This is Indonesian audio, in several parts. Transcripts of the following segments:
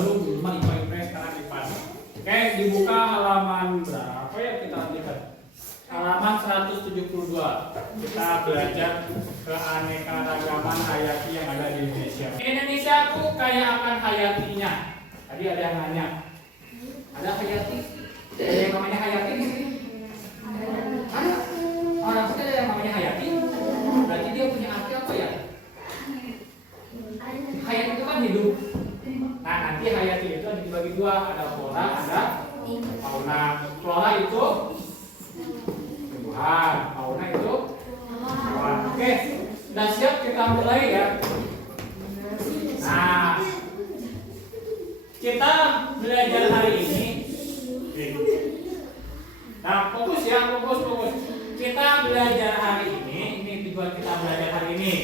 baru cuma IPA IPS sekarang IPA. Oke, dibuka halaman berapa ya kita lihat? Halaman 172. Kita belajar keanekaragaman hayati yang ada di Indonesia. Indonesia tuh kaya akan hayatinya. Tadi ada yang nanya. Ada hayati? Ada yang namanya hayati di sini? Ada. Orang kita ada yang namanya hayati. Berarti dia punya arti apa ya? Hayati itu kan hidup. Nah, nanti hayati itu dibagi dua, ada flora, ada fauna. Flora itu tumbuhan, fauna itu hewan. Oke, sudah siap kita mulai ya. Nah, kita belajar hari ini. Nah, fokus ya, fokus. Kita belajar hari ini tujuan kita belajar hari ini.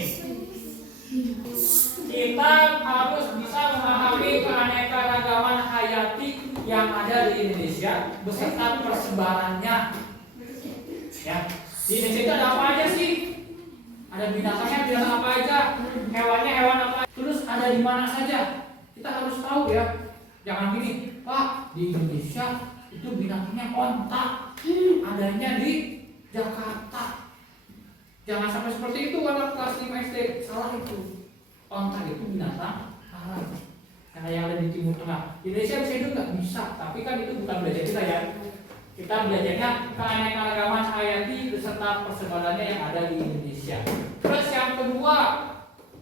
Kita harus bisa memahami keanekaragaman hayati yang ada di Indonesia beserta persebarannya. Ya, di Indonesia itu ada apa aja sih? Ada binatangnya binatang apa aja? Hewannya hewan apa? Terus ada di mana saja? Kita harus tahu ya. Jangan gini, Pak, di Indonesia itu binatangnya onta, adanya di Jakarta. Jangan sampai seperti itu anak kelas 5 SD. Salah itu. Onta itu binatang haram. Karena yang ada di Timur Tengah. Indonesia bisa hidup nggak? Bisa. Tapi kan itu bukan belajar kita ya. Kita belajarnya keanekaragaman hayati beserta persebarannya yang ada di Indonesia. Terus yang kedua,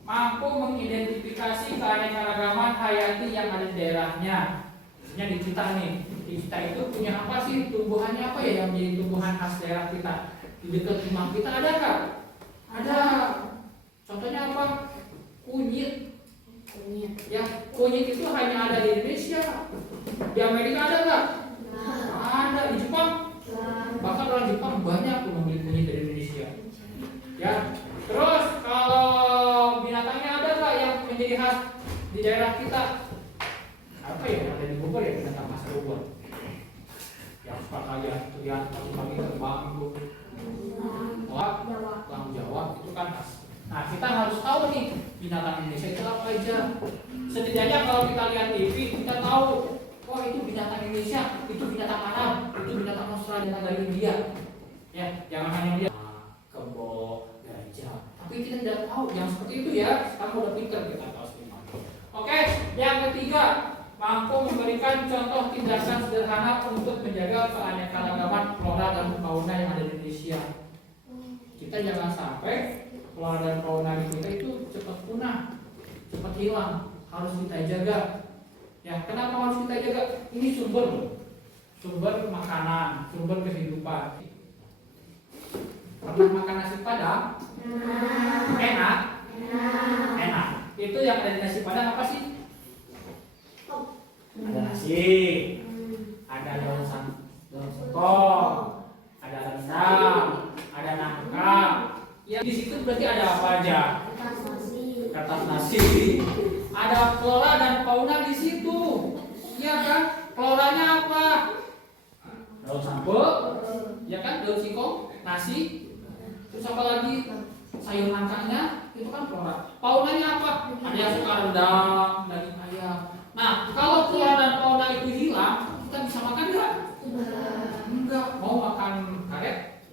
mampu mengidentifikasi keanekaragaman hayati yang ada di daerahnya. Misalnya di kita nih. Di kita itu punya apa sih? Tumbuhannya apa ya yang menjadi tumbuhan khas daerah kita? Di dekat rumah kita ada nggak? Ada. Contohnya apa? Kunyit. Ya, kunyit itu hanya ada di Indonesia. Di Amerika ada nggak? Ada. Di Jepang? Bahkan orang Jepang banyak tuh membeli kunyit dari Indonesia. Ya. Terus kalau binatangnya ada nggak yang menjadi khas di daerah kita? Apa ya yang ada di Bogor ya binatang khas Bogor? Yang suka kalian lihat pagi-pagi terbang itu. Orang Jawa itu kan khas. Nah, kita harus tahu nih binatang Indonesia itu apa aja. Setidaknya kalau kita lihat TV, kita tahu, oh itu binatang Indonesia, itu binatang Arab, itu binatang Australia, binatang dari India. Ya, jangan hanya lihat kebo, gajah. Tapi kita tidak tahu yang seperti itu ya. Kamu udah pintar kita tahu semua. Oke, yang ketiga, mampu memberikan contoh tindakan sederhana untuk menjaga keanekaragaman flora dan fauna yang ada di Indonesia. Kita jangan sampai flora dan fauna kita itu cepat punah, cepat hilang. Harus kita jaga. Ya, kenapa harus kita jaga? Ini sumber makanan, sumber kehidupan. Pernah makan nasi padang? Enak? Enak. Itu yang ada di nasi padang apa sih? Ada nasi, ada daun singkong, ada rendang, ada nangka. Ya, di situ berarti ada apa aja? Kertas nasi. Ada flora dan fauna di situ. Iya kan? Floranya apa? Daun sampel, ya kan? Daun singkong, nasi. Terus apa lagi? Sayur nangkanya, itu kan flora. Faunanya apa? Ada yang suka rendang, daging ayam. Nah, kalau flora dan fauna itu hilang, kita bisa makan nggak? Enggak. Mau makan karet?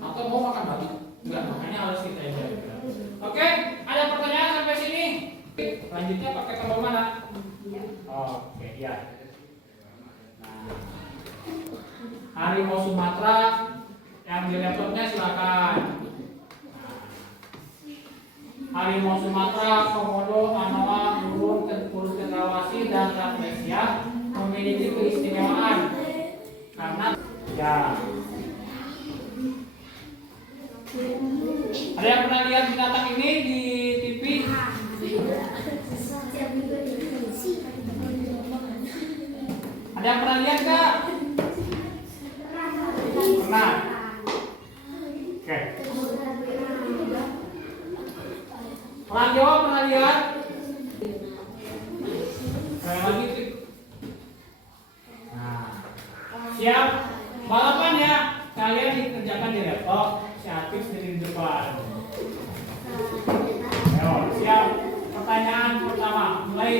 Atau mau makan babi? Enggak, makanya harus kita jaga. Oke, ada pertanyaan sampai sini? Lanjutnya pakai tombol mana? Oke, ya. Nah, harimau Sumatera yang di laptopnya silakan. Harimau Sumatera, Komodo, Anoa, burung, burung cendrawasih, dan Rafflesia memiliki keistimewaan karena ya. Ada yang pernah lihat binatang ini di TV? Ada yang pernah lihat nggak? Pernah. Oke. Orang Jawa pernah lihat? Kayak lagi. Nah, siap? Balapan ya. Kalian dikerjakan di laptop. Siapin sendiri di depan. Ayo, siap. Pertanyaan pertama, mulai.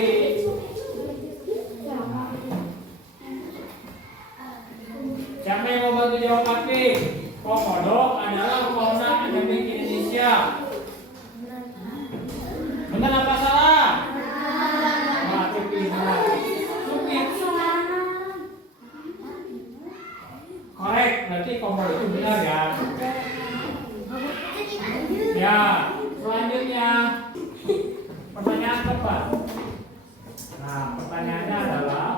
itu benar ya. Ya, selanjutnya pertanyaan keempat. Nah, pertanyaannya adalah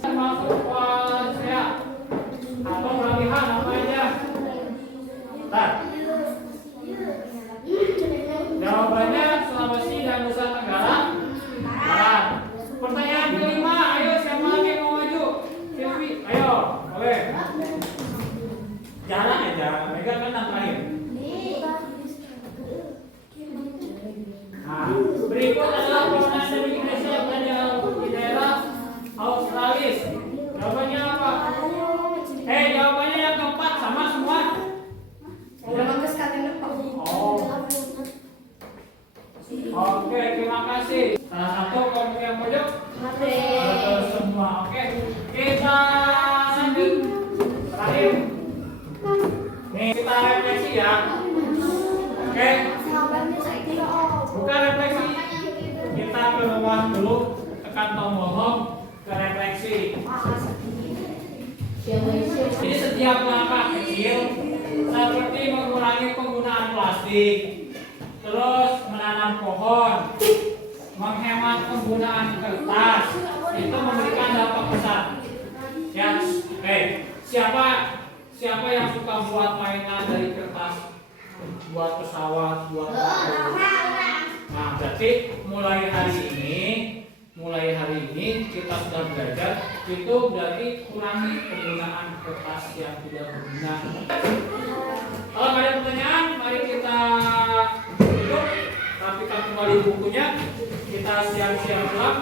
termasuk saya atau pelabihan apa aja? Bentar. Jawabannya Sulawesi dan Nusa Tenggara Barat. Pertanyaan kelima, ayo siapa lagi yang mau maju? Silvi, ayo, boleh. Jalan aja, mereka kan terakhir. Nah, berikut adalah penggunaan dari Indonesia yang ada di daerah Australis. Jawabannya apa? Jawabannya yang keempat sama semua. Oh. Oke, terima kasih. Salah satu kelompok yang pojok. Betul semua. Oke, kita lanjut. Terakhir. Nih kita refleksi ya. Oke. Bukan refleksi. Kita ke bawah dulu, tekan tombol home ke refleksi. Ini setiap langkah kecil seperti mengurangi penggunaan plastik, terus menanam pohon, menghemat penggunaan kertas, itu memberikan dampak besar. Ya, siapa yang suka buat mainan dari kertas, buat pesawat, buat nah, berarti mulai hari ini kita sudah belajar itu berarti kurangi penggunaan kertas yang tidak berguna. Kalau ada pertanyaan, mari kita duduk, rapikan kembali bukunya, kita siap-siap pulang.